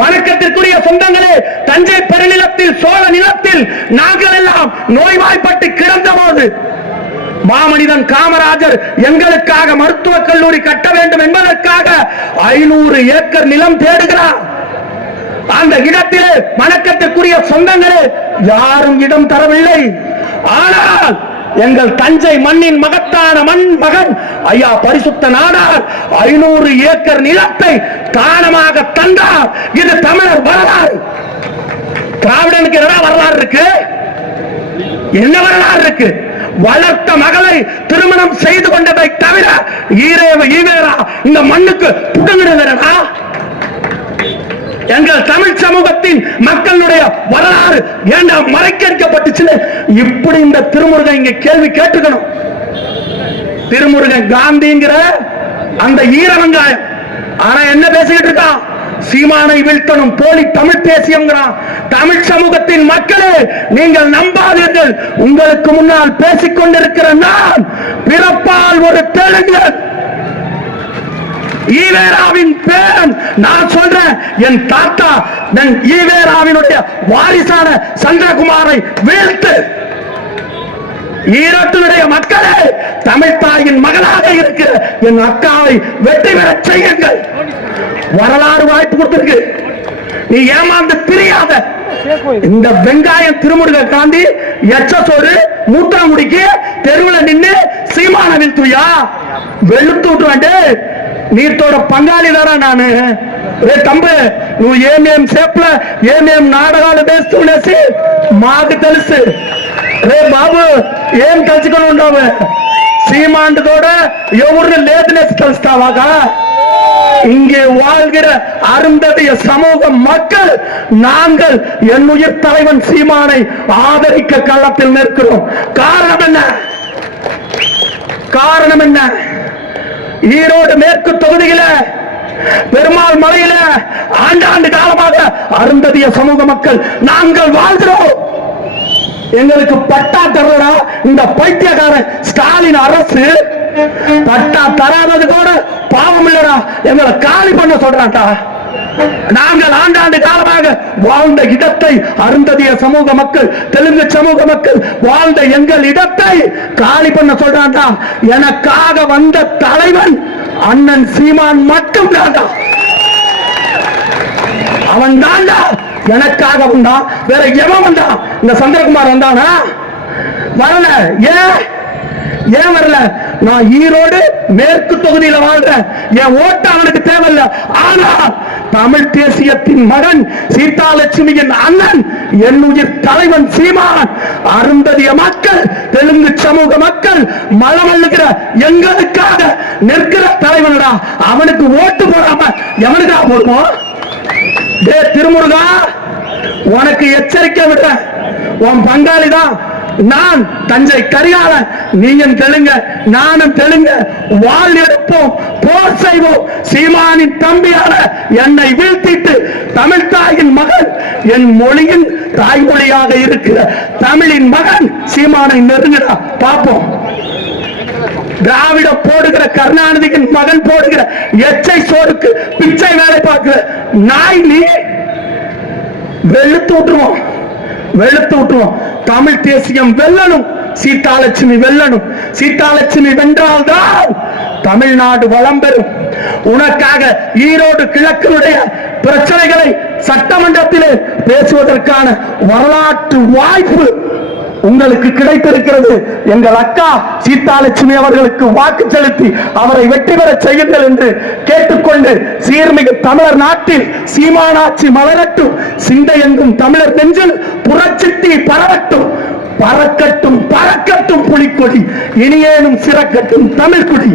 வணக்கத்திற்குரிய சொந்தங்களே தஞ்சை பெருநிலத்தில் சோழ நிலத்தில் நாங்கள் எல்லாம் நோய்வாய்ப்பட்டு கிடந்த போது மாமனிதன் காமராஜர் எங்களுக்காக மருத்துவக் கல்லூரி கட்ட வேண்டும் என்பதற்காக ஐநூறு ஏக்கர் நிலம் தேடுகிறார். அந்த இடத்திலே வணக்கத்திற்குரிய சொந்தங்களே யாரும் இடம் தரவில்லை. ஆனால் எங்கள் தஞ்சை மண்ணின் மகத்தான மண் மகன் ஐயா பரிசுத்த நாடார் ஐநூறு ஏக்கர் நிலத்தை தானமாக தந்தார். இது தமிழர் வரலாறு. திராவிடனுக்கு என்ன வரலாறு இருக்கு? என்ன வரலாறு இருக்கு? வளர்த்த மகளை திருமணம் செய்து கொண்டதை தவிர ஈரேவ ஈவேரா இந்த மண்ணுக்கு புடுங்கிடுகிறா எங்கள் தமிழ் சமூகத்தின் மக்களுடைய வரலாறு ஏண்டா மறைக்கடிக்கப்பட்டுச்சுன்னு இப்படி இந்த திருமுருகன் இங்க கேள்வி கேட்டுக்கணும். திருமுருகன் காந்திங்கிற அந்த ஈரவங்காயம். ஆனா என்ன பேசிக்கிட்டு இருக்கான்? சீமானை வீழ்த்தனும் போலி தமிழ் பேசியங்கிறான் தமிழ் சமூகத்தின் மக்களே நீங்கள் நம்பாதீர்கள். உங்களுக்கு முன்னால் பேசிக் கொண்டிருக்கிற நான் பிறப்பால் ஒரு தெலுங்கன். ஈவேராவின் பேரன். நான் சொல்றேன் என் தாத்தா என் ஈவேராவினுடைய வாரிசான சந்திரகுமாரை வீழ்த்து. ஈரோட்டினுடைய மக்களே தமிழ் தாயின் மகனாக இருக்கிற என் அக்காவை வெற்றி பெற செய்யுங்கள். வரலாறு வாய்ப்பு கொடுத்திருக்கு. நீ ஏமாந்து பிரியாத. இந்த வெங்காயம் திருமுருக காந்தி எச்சசோறு மூத்தாங்குடிக்கு தெருவுல நின்னு சீமான வீழ்த்துயா வெளுத்து விட்டு నీతోడ పంగాళిదారా నాను రే తమ్ము నువ్వు ఏమేం సేప్ల ఏమేం నాటకాలు వేస్తుండేసి మాకు తెలుసు రే బాబు ఏం తలుచుకొని ఉండవు சீமாண்டதோட எவரு லேதுனஸ் கழிஸ்தாவாக இங்கே வாழ்கிற அருந்ததிய சமூக மக்கள் நாங்கள் என் உயிர் தலைவன் சீமானை ஆதரிக்க களத்தில் நிற்கிறோம் காரணம் என்ன காரணம் என்ன ஈரோடு மேற்கு தொகுதியில பெருமாள் மலையில ஆண்டாண்டு காலமாக அருந்ததிய சமூக மக்கள் நாங்கள் வாழ்கிறோம். எங்களுக்கு பட்டா தருவதா இந்த பைத்தியக்காரன் ஸ்டாலின் அரசு பட்டா தராதது கூட பாவம் இல்லடா. எங்களை காலி பண்ண சொல்றான்டா. நாங்கள் ஆண்டாண்டு காலமாக வாழ்ந்த இடத்தை அருந்ததிய சமூக மக்கள் தெலுங்கு சமூக மக்கள் வாழ்ந்த எங்கள் இடத்தை காலி பண்ண சொல்றான்டா எனக்காக வந்த தலைவன் அண்ணன் சீமான் மட்டும் தான்டா அவன் தாண்டா எனக்காக வந்தான் வேற எவன் வந்தான் இந்த சந்திரகுமார் வந்தானா? வரல. ஏன்? ஏன் வரல? நான் ஈரோடு மேற்கு தொகுதியில வாழ்றேன். என் ஓட்டு அவனுக்கு தேவையில்ல. ஆனா தமிழ் தேசியத்தின் மகன் சீதாலட்சுமியின் அண்ணன் என்னுயிர் தலைவன் சீமான். அருந்ததிய மக்கள் தெலுங்கு சமூக மக்கள் மலமல்லுகிற எங்களுக்காக நிற்கிற தலைவனடா. அவனுக்கு ஓட்டு போடாம எவனுக்கா போடுவோம்? டே திருமுருகா உனக்கு எச்சரிக்கை விடுற உன் பங்காளி தான் நான் தஞ்சை கரிகால நீயும் தெலுங்க நானும் தெலுங்க. வாழ் எடுப்போம் போர் செய்வோம். சீமானின் தம்பியான என்னை வீழ்த்திட்டு தமிழ் தாயின் மகன் என் மொழியின் தாய்மொழியாக இருக்கிற தமிழின் மகன் சீமானை நெருங்குடா. பார்ப்போம். திராவிட போடுகிற கருணாநிதியின் மகன் போடுகிற எச்சை சோறுக்கு பிச்சை வேலை பார்க்கிற நாய் நீ? வெளுத்து விட்டுருவோம். வெளுத்து விட்டுருவோம். தமிழ் தேசியம் வெல்லணும். சீதாலட்சுமி வெல்லணும். சீதாலட்சுமி வென்றால்தான் தமிழ்நாடு வளம் பெறும். உனக்காக ஈரோடு கிழக்கினுடைய பிரச்சனைகளை சட்டமன்றத்திலே பேசுவதற்கான வரலாற்று வாய்ப்பு உங்களுக்கு கிடைத்திருக்கிறது. எங்கள் அக்கா சீதாலட்சுமி அவர்களுக்கு வாக்கு செலுத்தி அவரை வெற்றி பெற செய்யுங்கள் என்று கேட்டுக்கொண்டு சீர்மிகு தமிழர் நாட்டில் சீமானாட்சி மலரட்டும் சிந்தையெங்கும் தமிழர் நெஞ்சில் புறச்சித்தி பரவட்டும். பறக்கட்டும் பறக்கட்டும் புலிக்கொடி இனியேனும் சிறக்கட்டும் தமிழ் குடி.